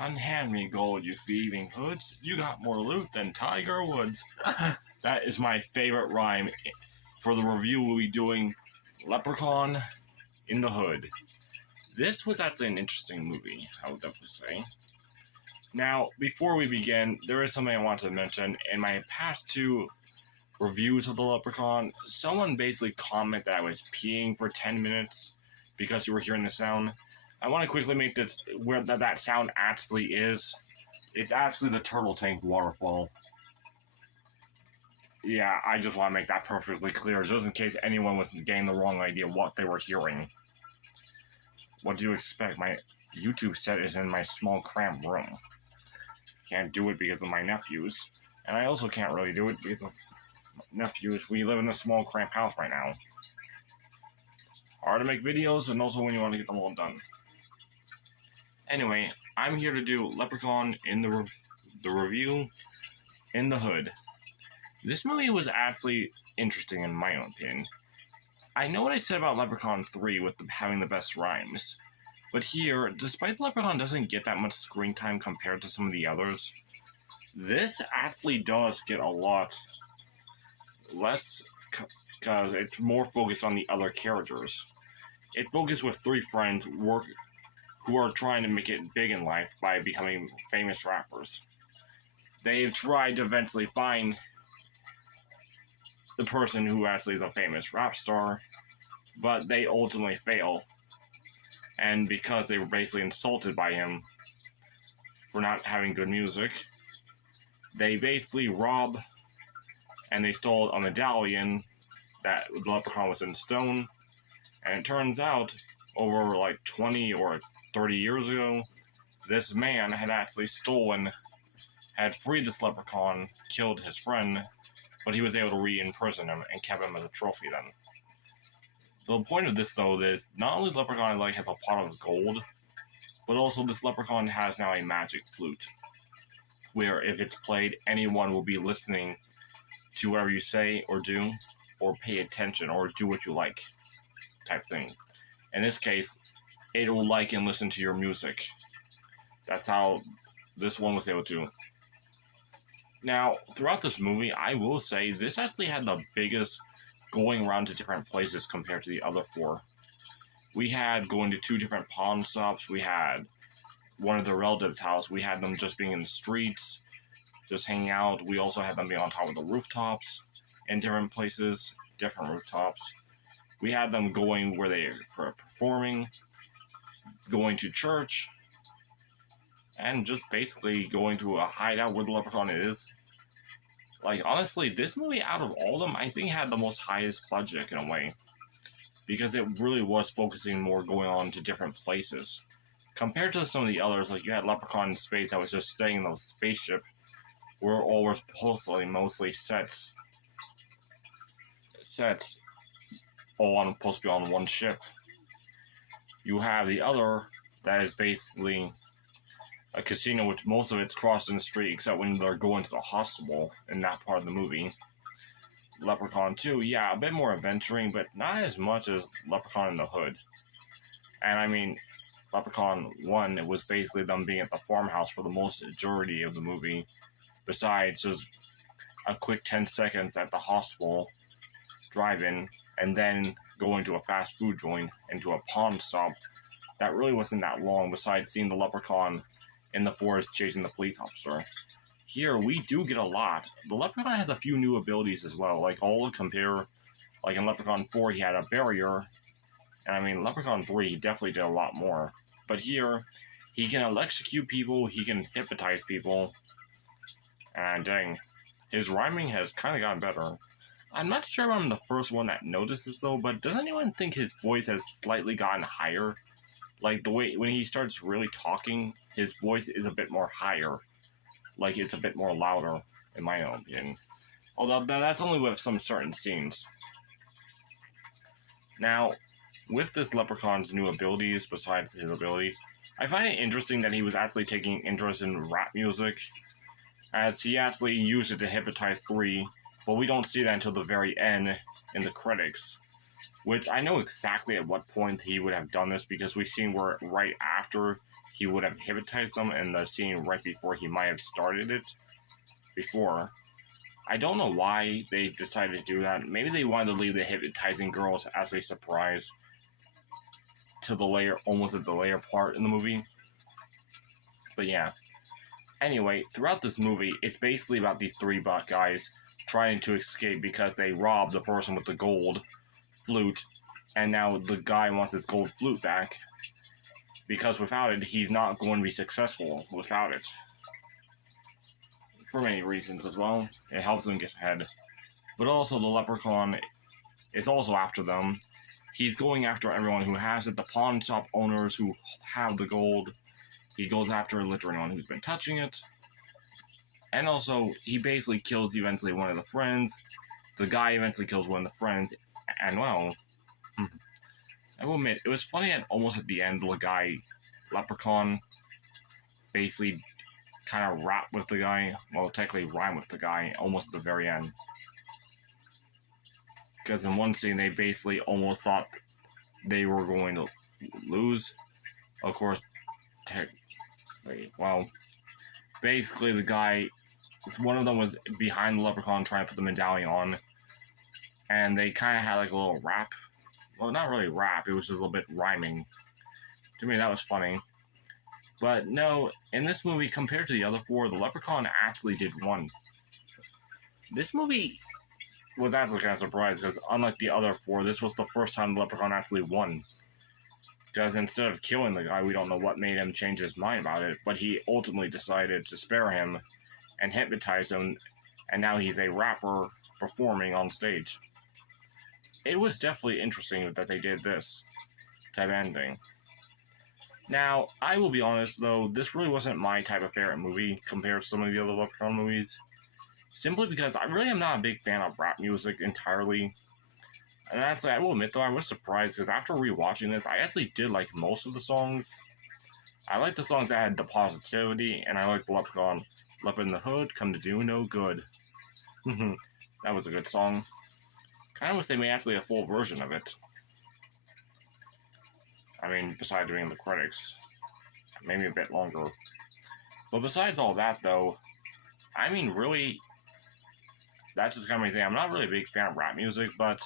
Unhand me gold, you thieving hoods. You got more loot than Tiger Woods. That is my favorite rhyme. For the review, we'll be doing Leprechaun in the Hood. This was actually an interesting movie, I would definitely say. Now, before we begin, there is something I want to mention. In my past two reviews of the Leprechaun, someone basically commented that I was peeing for 10 minutes because you were hearing the sound. I want to quickly make this where that sound actually is. It's actually the turtle tank waterfall. Yeah, I just want to make that perfectly clear, just in case anyone was getting the wrong idea what they were hearing. What do you expect? My YouTube set is in my small cramped room. Can't do it because of my nephews. And I also can't really do it because of nephews. We live in a small cramped house right now. Hard to make videos, and also when you want to get them all done. Anyway, I'm here to do Leprechaun in the review in the Hood. This movie was actually interesting in my own opinion. I know what I said about Leprechaun 3 with having the best rhymes, but here, despite Leprechaun doesn't get that much screen time compared to some of the others, this actually does get a lot less because it's more focused on the other characters. It focuses with three friends who are trying to make it big in life by becoming famous rappers. They've tried to eventually find the person who actually is a famous rap star, but they ultimately fail. And because they were basically insulted by him for not having good music, they basically rob and they stole a medallion that the Leprechaun was in stone. And it turns out, over like 20 or 30 years ago, this man had actually had freed this leprechaun, killed his friend, but he was able to re-imprison him and kept him as a trophy then. The point of this, though, is not only Leprechaun has a pot of gold, but also this leprechaun has now a magic flute, where if it's played, anyone will be listening to whatever you say or do, or pay attention, or do what you like, type thing. In this case, it will like and listen to your music. That's how this one was able to. Now, throughout this movie, I will say this actually had the biggest going around to different places compared to the other four. We had going to two different pawn shops. We had one of their relatives' house. We had them just being in the streets, just hanging out. We also had them being on top of the rooftops in different places, different rooftops. We had them going where they were performing, going to church, and just basically going to a hideout where the leprechaun is. Honestly, this movie, out of all of them, I think had the most highest budget in a way. Because it really was focusing more going on to different places. Compared to some of the others, like you had Leprechaun in Space that was just staying in the spaceship, where all were supposedly mostly sets all supposed to be on one ship. You have the other that is basically a casino, which most of it's crossed in the street, except when they're going to the hospital in that part of the movie. Leprechaun 2, yeah, a bit more adventuring, but not as much as Leprechaun in the Hood. And I mean, Leprechaun 1, it was basically them being at the farmhouse for the most majority of the movie, besides just a quick 10 seconds at the hospital, drive-in, and then going to a fast food joint and to a pawn shop. That really wasn't that long, besides seeing the leprechaun in the forest chasing the police officer. Here, we do get a lot. The leprechaun has a few new abilities as well, all compare, in Leprechaun 4, he had a barrier, and I mean, Leprechaun 3, he definitely did a lot more. But here, he can electrocute people, he can hypnotize people, and dang, his rhyming has kind of gotten better. I'm not sure if I'm the first one that notices though, but does anyone think his voice has slightly gotten higher? The way, when he starts really talking, his voice is a bit more higher. It's a bit more louder, in my own opinion. Although, that's only with some certain scenes. Now, with this leprechaun's new abilities, besides his ability, I find it interesting that he was actually taking interest in rap music, as he actually used it to hypnotize 3, but we don't see that until the very end in the credits. Which I know exactly at what point he would have done this, because we've seen where right after he would have hypnotized them in the scene right before he might have started it before. I don't know why they decided to do that. Maybe they wanted to leave the hypnotizing girls as a surprise to the later, almost at the later part in the movie. But yeah. Anyway, throughout this movie, it's basically about these three buck guys trying to escape because they robbed the person with the gold flute, and now the guy wants his gold flute back, because without it, he's not going to be successful without it. For many reasons as well. It helps them get ahead. But also the leprechaun is also after them. He's going after everyone who has it, the pawn shop owners who have the gold. He goes after literally anyone who's been touching it. And also, he basically kills eventually one of the friends. The guy eventually kills one of the friends. And well, I will admit, it was funny at almost at the end, the guy, leprechaun, basically kind of rap with the guy, well, technically rhyme with the guy, almost at the very end. Because in one scene, they basically almost thought they were going to lose. Of course, well, basically the guy, one of them was behind the leprechaun trying to put the medallion on, and they kind of had like a little rap. Well, not really rap, it was just a little bit rhyming. To me, that was funny. But no, in this movie, compared to the other four, the leprechaun actually did won. This movie was actually kind of surprised, because unlike the other four, this was the first time the leprechaun actually won. Because instead of killing the guy, we don't know what made him change his mind about it, but he ultimately decided to spare him and hypnotize him, and now he's a rapper performing on stage. It was definitely interesting that they did this type of ending. Now, I will be honest though, this really wasn't my type of favorite movie compared to some of the other Leprechaun movies. Simply because I really am not a big fan of rap music entirely. And actually, I will admit though, I was surprised because after rewatching this, I actually did like most of the songs. I liked the songs that had the positivity, and I liked the Leprechaun, "Lep in the Hood, Come to Do No Good." That was a good song. Kind of wish they made actually a full version of it. I mean, besides doing the credits. Maybe a bit longer. But besides all that, though, I mean, really, that's just kind of my thing. I'm not really a big fan of rap music, but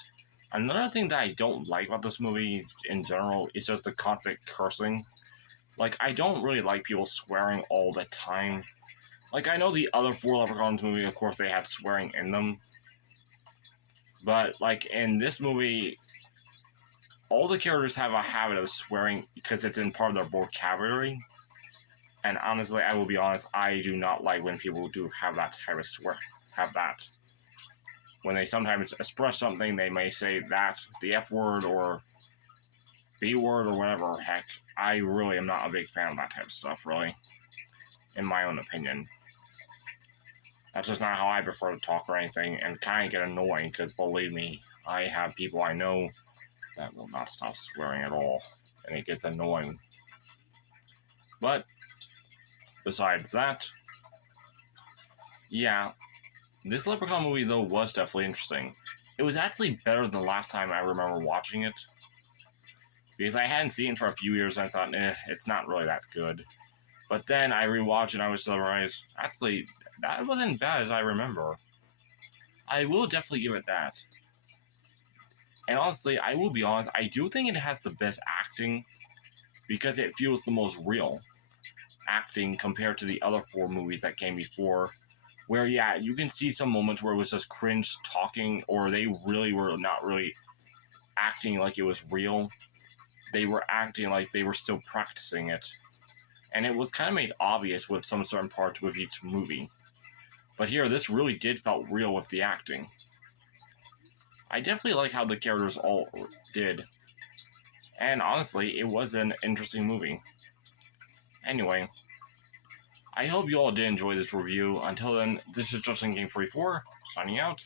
another thing that I don't like about this movie in general is just the constant cursing. Like, I don't really like people swearing all the time. Like, I know the other four Leprechauns movies, of course, they have swearing in them. But, like, in this movie, all the characters have a habit of swearing because it's in part of their vocabulary. And honestly, I will be honest, I do not like when people do have that type of When they sometimes express something, they may say that, the F word, or B word, or whatever, heck. I really am not a big fan of that type of stuff, really. In my own opinion. That's just not how I prefer to talk or anything, and kind of get annoying, because believe me, I have people I know that will not stop swearing at all, and it gets annoying. But, besides that, yeah, this Leprechaun movie, though, was definitely interesting. It was actually better than the last time I remember watching it, because I hadn't seen it for a few years, and I thought, it's not really that good. But then I rewatched it, and I was surprised, actually, that wasn't bad as I remember. I will definitely give it that. And honestly, I will be honest, I do think it has the best acting because it feels the most real acting compared to the other four movies that came before, where, yeah, you can see some moments where it was just cringe talking, or they really were not really acting like it was real. They were acting like they were still practicing it. And it was kind of made obvious with some certain parts with each movie. But here, this really did felt real with the acting. I definitely like how the characters all did. And honestly, it was an interesting movie. Anyway, I hope you all did enjoy this review. Until then, this is Justin Game 44 signing out.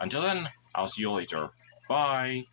Until then, I'll see you later. Bye!